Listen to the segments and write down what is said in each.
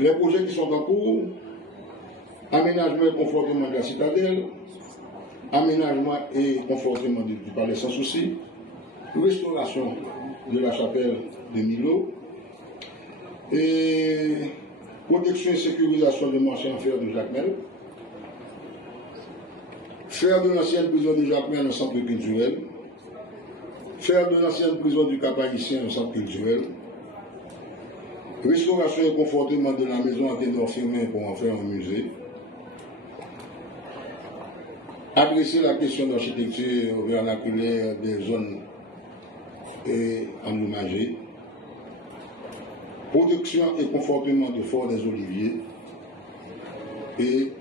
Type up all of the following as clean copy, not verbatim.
Les projets qui sont en cours, aménagement et confortement de la citadelle, aménagement et confortement du palais sans souci, restauration de la chapelle de Milo, et protection et sécurisation de marché en fer de Jacmel, faire de l'ancienne prison de Jacmel un centre culturel, faire de l'ancienne prison du Cap-Haïtien un centre culturel, restauration et confortement de la maison à ténor Firmin pour en faire un musée, adresser la question d'architecture vernaculaire des zones endommagées, protection et confortement de Fort des Oliviers et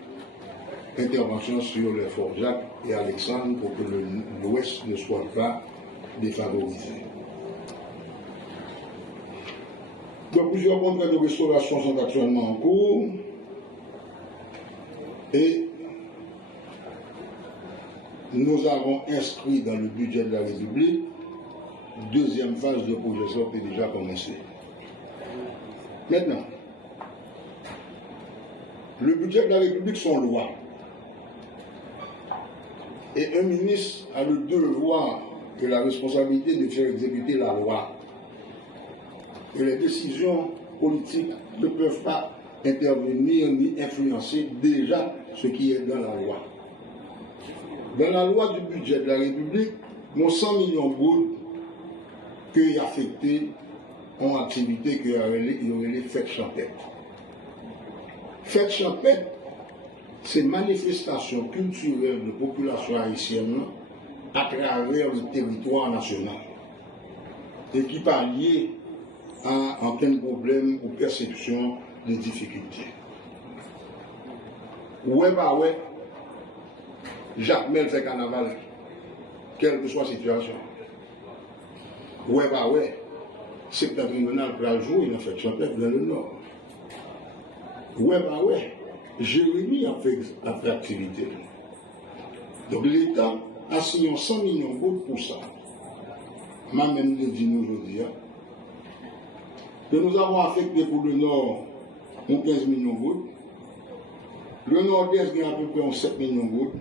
intervention sur les forts Jacques et Alexandre pour que l'Ouest ne soit pas défavorisé. Donc plusieurs contrats de restauration sont actuellement en cours et nous avons inscrit dans le budget de la République deuxième phase de projet qui est déjà commencée. Maintenant, le budget de la République sont lois. Et un ministre a le devoir et la responsabilité de faire exécuter la loi. Et les décisions politiques ne peuvent pas intervenir ni influencer déjà ce qui est dans la loi. Dans la loi du budget de la République, nos 100 millions de gouttes qui sont affectés en activité qui aurait les fêtes champêtres. Fêtes champêtres, c'est manifestation culturelle de population haïtienne à travers le territoire national et qui pas lié à aucun problème ou perception de difficultés. Ouais, bah ouais, Jacmel fait carnaval, quelle que soit la situation. Ouais, bah ouais, septentrional pour le jour, il a fait champêtre dans le nord. Ouais, bah ouais, Jérémy a fait activité. Donc l'État a signé 100 millions de gouttes pour ça. Ma même le dit nous aujourd'hui. Que nous avons affecté pour le nord 15 millions de gouttes. Le nord-est a à peu près 7 millions de gouttes.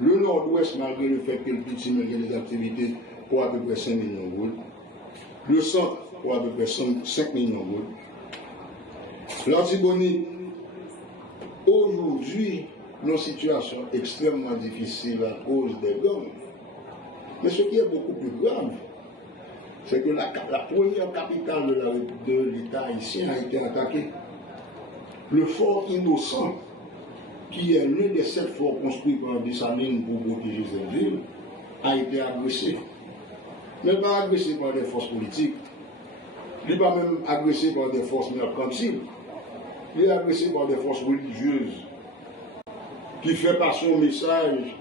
Le nord-ouest, malgré le fait que le petit malgré les activités, pour à peu près 5 millions de gouttes. Le centre, pour à peu près 5 millions de gouttes. L'Antibonite, aujourd'hui, nos situations extrêmement difficiles à cause des gangs. Mais ce qui est beaucoup plus grave, c'est que la première capitale de l'État haïtien a été attaquée. Le fort Innocent, qui est l'un des 7 forts construits par Dessalines pour protéger cette ville, a été agressé. Mais pas agressé par des forces politiques, il n'est pas même agressé par des forces mercantiles, il est agressé par des forces religieuses qui fait passer un message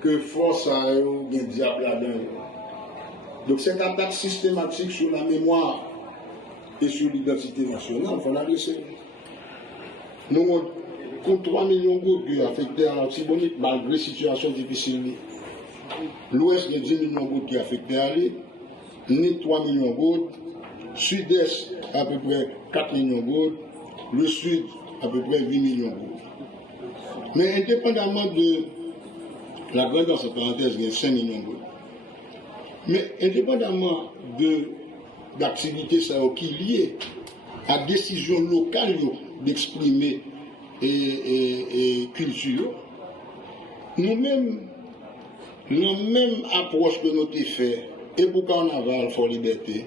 que force a un diable là-dedans. Donc cette attaque systématique sur la mémoire et sur l'identité nationale, il faut l'adresser. Nous avons 3 millions de gouttes qui affectés à l'Antibonite malgré la situation difficile. L'Ouest, il y a 10 millions de gouttes qui affectés à l'île, ni 3 millions de gouttes, Sud-Est, à peu près 4 millions de gouttes, le Sud, à peu près 8 millions de gouttes. Mais indépendamment de la grandeur, entre parenthèses, il y a 5 millions de gouttes. Mais indépendamment d'activités qui sont liées à décision locale d'exprimer et culture, nous-mêmes, la même approche que nous avons fait, et pour Carnaval, Fort Liberté,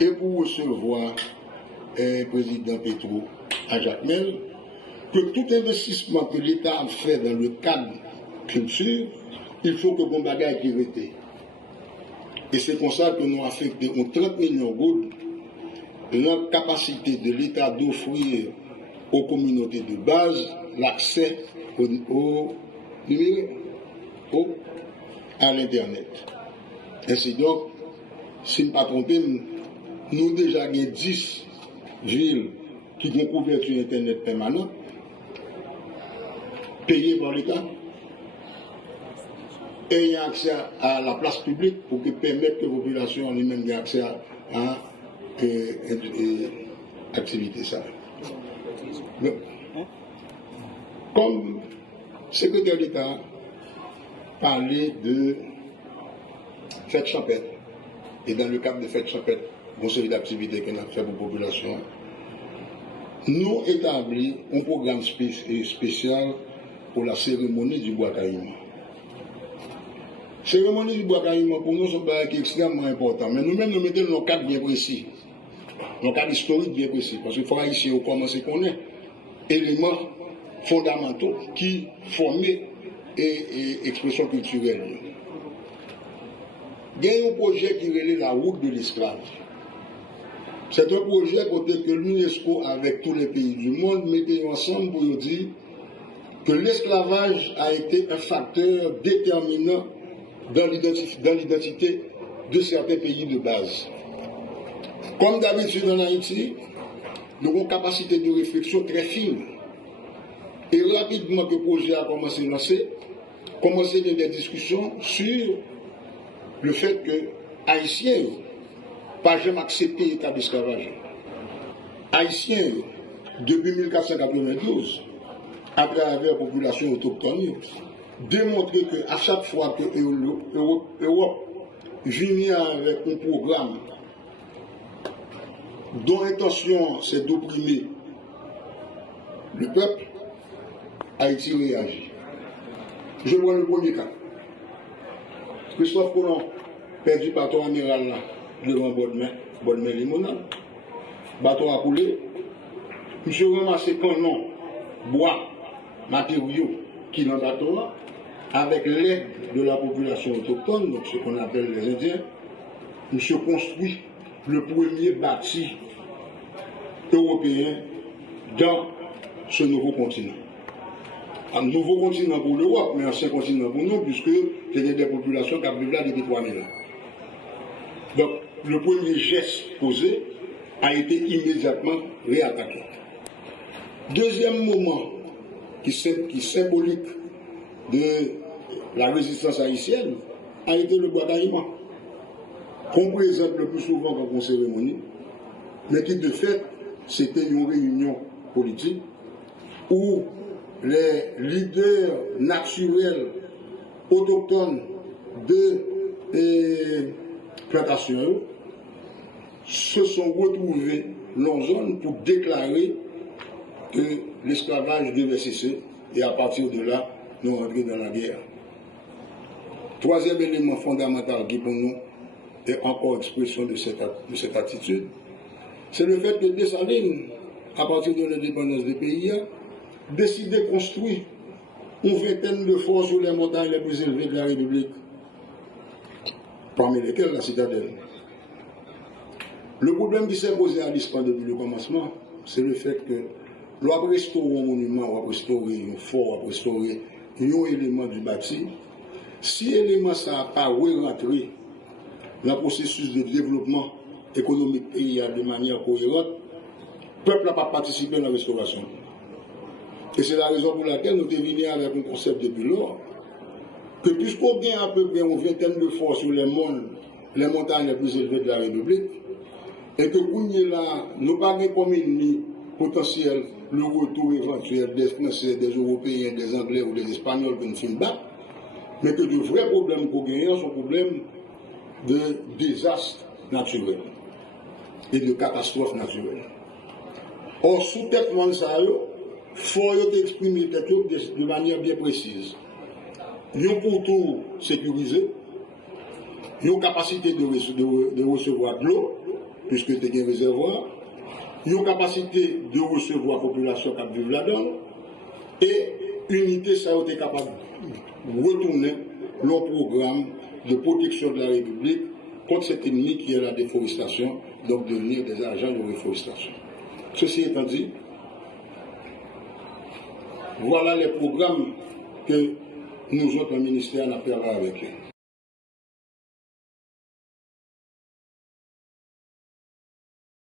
et pour recevoir le président Petro à Jacmel, que tout investissement que l'État a fait dans le cadre culture, il faut que bon bagage qui rete. Et c'est pour ça que nous avons affecté 30 millions de gouttes la capacité de l'État d'offrir aux communautés de base l'accès au numérique, à l'Internet. Ainsi donc, si je ne me pas trompé, nous avons déjà 10 villes qui ont couverture Internet permanente, payées par l'État, et il y a accès à la place publique pour permettre que la population en elle-même ait accès à l'activité. Comme secrétaire d'État parlait de fête champêtre, et dans le cadre de fête champêtre, une série d'activités qu'on a fait pour la population, nous établit un programme spécial pour la cérémonie du bois caïman. La cérémonie du bois caïman, pour nous, c'est extrêmement important. Mais nous-mêmes, nous mettons dans un cadre bien précis, dans un cadre historique bien précis. Parce qu'il faut ici commencer à connaître éléments fondamentaux qui formaient l'expression culturelle. Il y a un projet qui relève la route de l'esclave. C'est un projet côté que l'UNESCO, avec tous les pays du monde, mettait ensemble pour dire que l'esclavage a été un facteur déterminant dans l'identité de certains pays de base. Comme d'habitude en Haïti, nous avons une capacité de réflexion très fine. Et rapidement que le projet a commencé à lancer, commencé des discussions sur le fait que les Haïtiens n'ont pas jamais accepté l'état d'esclavage. Haïtiens, depuis 1492, à travers la population autochtone, démontré qu'à chaque fois que l'Europe vient avec un programme dont l'intention c'est d'opprimer le peuple, Haïti réagit. Je vois le premier cas. Christophe Colomb perdu bateau amiral là, devant Bodmer Limonade. Bateau a coulé. Monsieur ramassé canon, bois, matériaux qui dans le bateau là, avec l'aide de la population autochtone, donc ce qu'on appelle les Indiens. Monsieur construit le premier bâti européen dans ce nouveau continent. Un nouveau continent pour l'Europe, mais un ancien continent pour nous, puisque il y a des populations qui vivent là depuis 3000 ans. Donc, le premier geste posé a été immédiatement réattaqué. Deuxième moment qui est symbolique de la résistance haïtienne a été le bois caïman, qu'on présente le plus souvent comme une cérémonie, mais qui de fait, c'était une réunion politique où les leaders naturels autochtones de plantation se sont retrouvés dans la zone pour déclarer que l'esclavage devait cesser et à partir de là, nous rentrons dans la guerre. Troisième élément fondamental qui pour nous est encore expression de cette attitude, c'est le fait que Dessalines, à partir de l'indépendance des pays, a décidé de construire une vingtaine de forts sur les montagnes les plus élevées de la République, parmi lesquelles la citadelle. Le problème qui s'est posé à l'histoire depuis le commencement, c'est le fait que l'on a restauré un monument, on a restauré un fort, on a restauré un élément du bâti. Si l'élément ça n'a pas rentré dans le processus de développement économique pays de manière cohérente, le peuple n'a pas participé à la restauration. Et c'est la raison pour laquelle nous sommes venus avec un concept depuis lors, que puisqu'on gagne à peu près une vingtaine de forts sur les montagnes les plus élevées de la République, et que nous n'avons pas comme ennemi potentiel le retour éventuel des Français, des Européens, des Anglais ou des Espagnols que nous sommes battus, mais que de vrais problèmes qu'on gagne sont problèmes de désastres naturels et de catastrophes naturelles. Or, sous-tête de ça, il faut exprimer de manière bien précise. Nous pour tout sécuriser, nous capacité de recevoir de l'eau, puisque c'est un réservoir, nous capacité de recevoir la population qui vit là-dedans, et unité, ça a été capable de retourner le programme de protection de la République contre cet ennemi qui est la déforestation, donc devenir des agents de réforestation. Ceci étant dit, voilà les programmes que nous autres, le ministère, avons préparés avec eux.